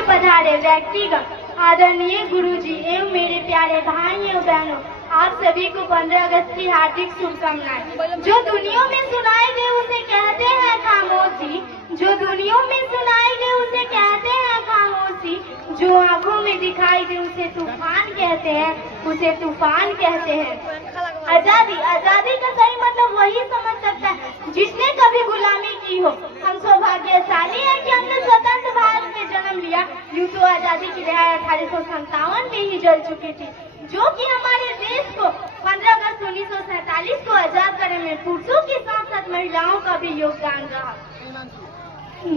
में पधारे व्यक्तिगण, आदरणीय गुरुजी एवं मेरे प्यारे भाई एवं बहनों, आप सभी को 15 अगस्त की हार्दिक शुभकामनाएं। जो दुनिया में सुनाई दे उसे कहते हैं खामोशी, जो दुनिया में सुनाई दे उसे कहते हैं खामोशी, जो आंखों में दिखाई दे उसे तूफान कहते हैं, उसे तूफान कहते हैं। आजादी, आजादी का सही मतलब वही समझ सकता है जिसने कभी गुलामी की हो। हम सौभाग्यशाली हैं कि हमने स्वतंत्र भारत में जन्म लिया। यूं तो आजादी की लहर 1857 में ही जल चुकी थी, जो कि हमारे देश को 15 अगस्त 1947 को आजाद करने में पुरुषों के साथ साथ महिलाओं का भी योगदान रहा।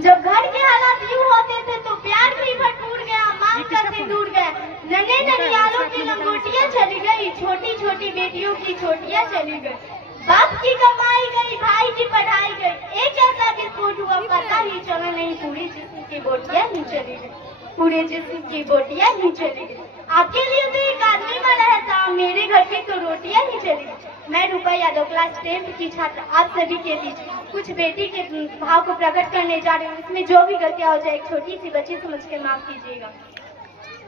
जब घर के हालात यूं होते थे तो प्यार भी टूट गया, मांग का सिंदूर गया, नन्हे ननियालों की लंगोटियां चली गई, छोटी छोटी बेटियों की छोटियां चली गई, बाप की कमाई गई, भाई की पढ़ाई गई। एक ऐसा विस्फोट हुआ, पता ही चला नहीं, पूरे जिस्म की बोटियां ही चली गई, पूरे जिस्म की बोटियां ही चली गई। आपके लिए तो एक आदमी मरा है साहब, मेरे घर की तो रोटियां ही चली गई। मैं रूपा यादव क्लास 10th की छात्र आप सभी के बीच कुछ बेटी के भाव को प्रकट करने जा रही हूँ। इसमें जो भी गलतियां हो जाए एक छोटी सी बच्ची समझ के माफ कीजिएगा।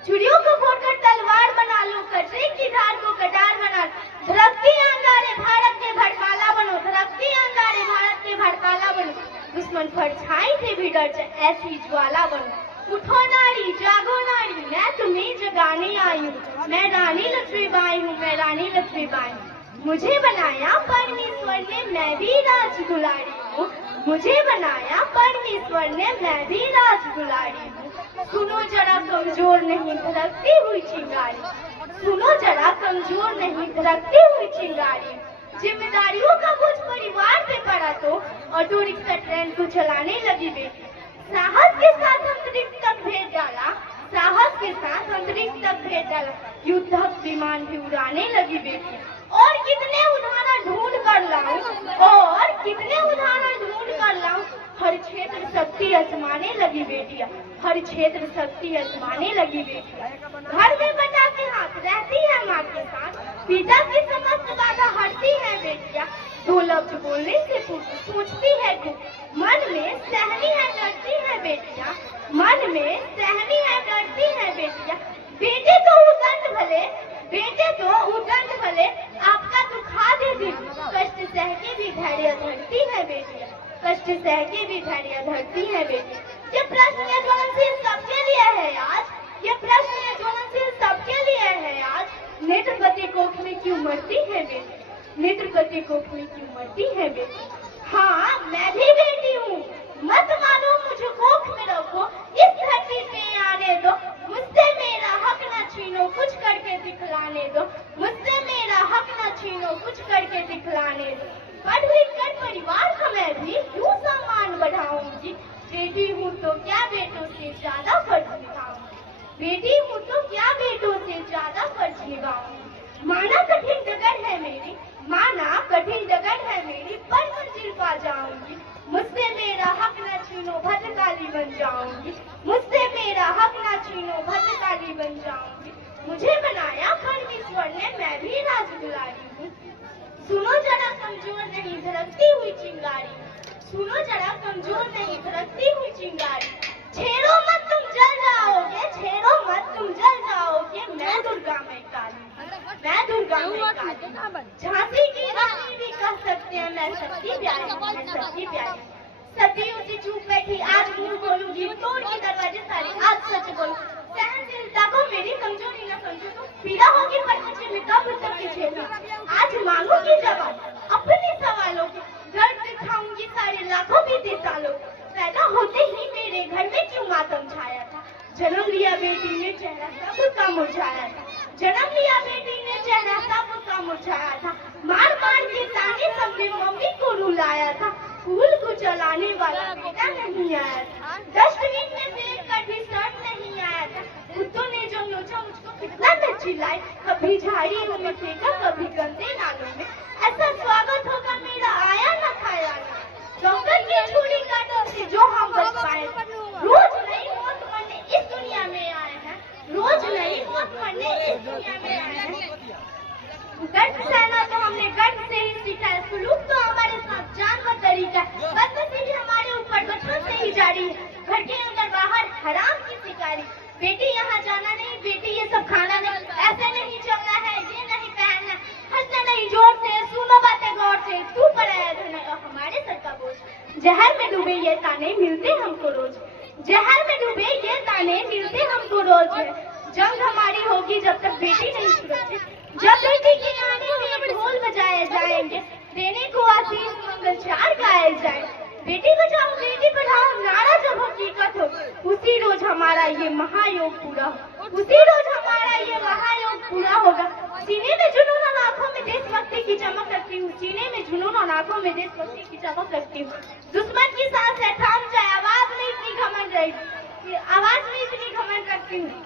छुरियों को फोड़कर तलवार बना लो, कटरे की धार को कटार बना लो, धड़कती अंगारे भारत के भड़काला बनो, धड़कती अंगारे भारत के भड़काला बनो, दुश्मन परछाई से भी डर जाए ऐसी ज्वाला बनो। उठो नारी, जागो नारी, मैं तुम्हें जगाने आई हूँ, मैं रानी लक्ष्मीबाई हूँ, मैं रानी लक्ष्मीबाई हूँ। मुझे बनाया परमेश्वर ने, मैं भी राजदुलारी हूँ, मुझे बनाया परमेश्वर ने, मैं भी राजदुलारी हूँ। सुनो जरा कमजोर नहीं धड़कती हुई चिंगारी, सुनो जरा कमजोर नहीं धड़कती हुई चिंगारी। जिम्मेदारियों का बोझ परिवार पे पड़ा तो ऑटो रिक्शा ट्रेन को चलाने लगी बेटी, साहस के साथ अंतरिक्ष तक भेज डाला, साहस के साथ अंतरिक्ष तक भेज डाला, युद्धक विमान भी उड़ाने लगी बेटी। और कितने उदाहरण ढूंढ कर लाऊं, और कितने उदाहरण ढूंढ कर लाऊं, हर क्षेत्र शक्ति आजमाने लगी बेटियां, हर क्षेत्र शक्ति आजमाने लगी बेटियां। घर में बचा के हाथ रहती है माँ के साथ, पिता की समस्त बाधा हटती है बेटियां, दो लफ्ज बोलने से सोचती है खूब, मन में सहमी है डरती है बेटियां, मन में सहमी है डरती है बेटियां। बेटे तो उदंड भले, बेटे तो उदंड भले, आपका दुखा दे दिल, कष्ट सह के भी धैर्य धरती है बेटियां, कष्ट सह के भी धैर्य धरती है बेटियां। ये प्रश्न है ज्वलनशील सबके लिए है आज, ये प्रश्न है ज्वलनशील सबके लिए है आज। नेत्रपति कोख में क्यों मरती है बेटी, नेत्रपति कोख में क्यों मरती है बेटी। हाँ मैं भी बेटी हूँ, मत मानो मुझे कोख में रखो, इस धरती पे आने दो, मुझसे मेरा हक न छीनो, कुछ करके दिखलाने दो, मुझसे मेरा हक न छीनो, कुछ करके दिखलाने दो। पढ़ लिख कर परिवार का मैं भी क्यों सम्मान बढ़ाऊंगी, बेटी हूँ तो क्या बेटों से ज्यादा फर्ज निभाऊंगी, बेटी हूँ तो क्या बेटों से ज्यादा फर्ज निभाऊंगी। माना कठिन डगर है मेरी, माना कठिन डगर है मेरी, पर मंजिल पा जाऊंगी, मुझसे मेरा हक न छीनो, भद्रकाली बन जाऊंगी, मुझसे मेरा हक न छीनो, भद्रकाली बन जाऊंगी। मुझे बनाया परमेश्वर ने, मैं भी राजदुलारी हूँ। सुनो जरा कमजोर नहीं धड़कती हुई चिंगारी, सुनो जरा कमजोर नहीं धड़कती हुई चिंगारी। छेड़ो मत तुम जल जाओगे, छेड़ो मत तुम जल जाओगे, मैं दुर्गा मैं काली, मैं दुर्गा मैं काली। झांसी की रानी भी कह सकते हैं मैं शक्ति प्यारी, मैं शक्ति प्यारी। सदियों से चुप बैठी आज मुंह खोलूंगी, तोड़ के दरवाजे सारे आज सच बोलूं। सहनशीलता को मेरी कमजोरी न समझो तो पीड़ा होगी पर मुझे में कब तक पीछे था। आज मांगूंगी जवाब अपने सवालों के, दर्द दिखाऊंगी सारे लाखों बीते सालों। पैदा होते ही मेरे घर में क्यों मातम छाया था, जन्म लिया बेटी ने चेहरा सबका मुरझाया था, जन्म लिया बेटी ने चेहरा सबका मुरझाया था। मार मार के ताने सबने मम्मी को रुलाया था, स्कूल को चलाने वाला बेटा नहीं आया था, डस्टबिन में फेंक कर भी शर्ट नहीं आया था। कुत्तों ने जो नोचा मुझको कितना न चिल्लाए, कभी झाड़ियों में फेंका कभी गंदे नालों में, ऐसा स्वागत होगा मेरा आया न खाया ना। डॉक्टर की छुरी काटों से जो हम बच पाए, रोज नई मौत मरने इस दुनिया में आए हैं, रोज नई मौत मरने इस दुनिया में आए हैं। गर्व सहना तो हमने गर्व से ही सीखा है, सुलूक तो हमारे साथ जानवर तरीका है, बदनसीबी हमारे ऊपर बचपन से ही जारी है, घर के अंदर बाहर हराम की शिकारी, बेटी यहाँ जाना नहीं, बेटी ये सब खाना नहीं, ऐसे नहीं चलना है, ये नहीं पहनना, हंसना नहीं जोर से, सुनो बातें गौर से, तू पर आया धना हमारे सर का बोझ, जहर में डूबे ये ताने मिलते हमको रोज, जहर में डूबे ये ताने मिलते हमको रोज, जंग हमारी होगी जब तक बेटी नहीं सुरक्षित, जब बेटी के आने में ढोल बजाए जाएंगे, देने को आशीष मंगलचार गाए जाए, बेटी बचाओ बेटी पढ़ाओ नारा जब हकीकत हो, उसी रोज हमारा ये महायोग पूरा हो, उसी रोज हमारा ये महायोग पूरा होगा। सीने में जुनून और आंखों में देशभक्ति की चमक रखती हूँ, सीने में जुनून और आंखों में देशभक्ति की चमक रखती हूँ, दुश्मन की सांस है थाम जाए, आवाज में इतनी घमंड रहेगी, आवाज में इतनी घमंड रखती हूँ।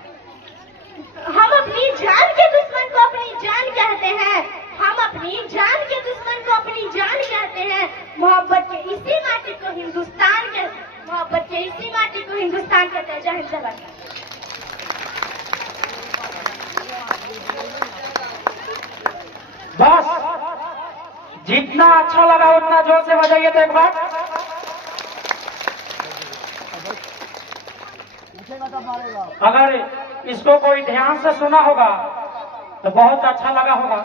हम अपनी जान के दुश्मन को अपनी जान कहते हैं, हम अपनी जान के दुश्मन को अपनी जान कहते हैं, मोहब्बत के इसी माटी को हिंदुस्तान के मोहब्बत के इसी माटी को हिंदुस्तान कहते हैं। जय हिंद जय भारत। बस जितना अच्छा लगा उतना जोर से बजाइए तो एक बार। अगर इसको कोई ध्यान से सुना होगा तो बहुत अच्छा लगा होगा।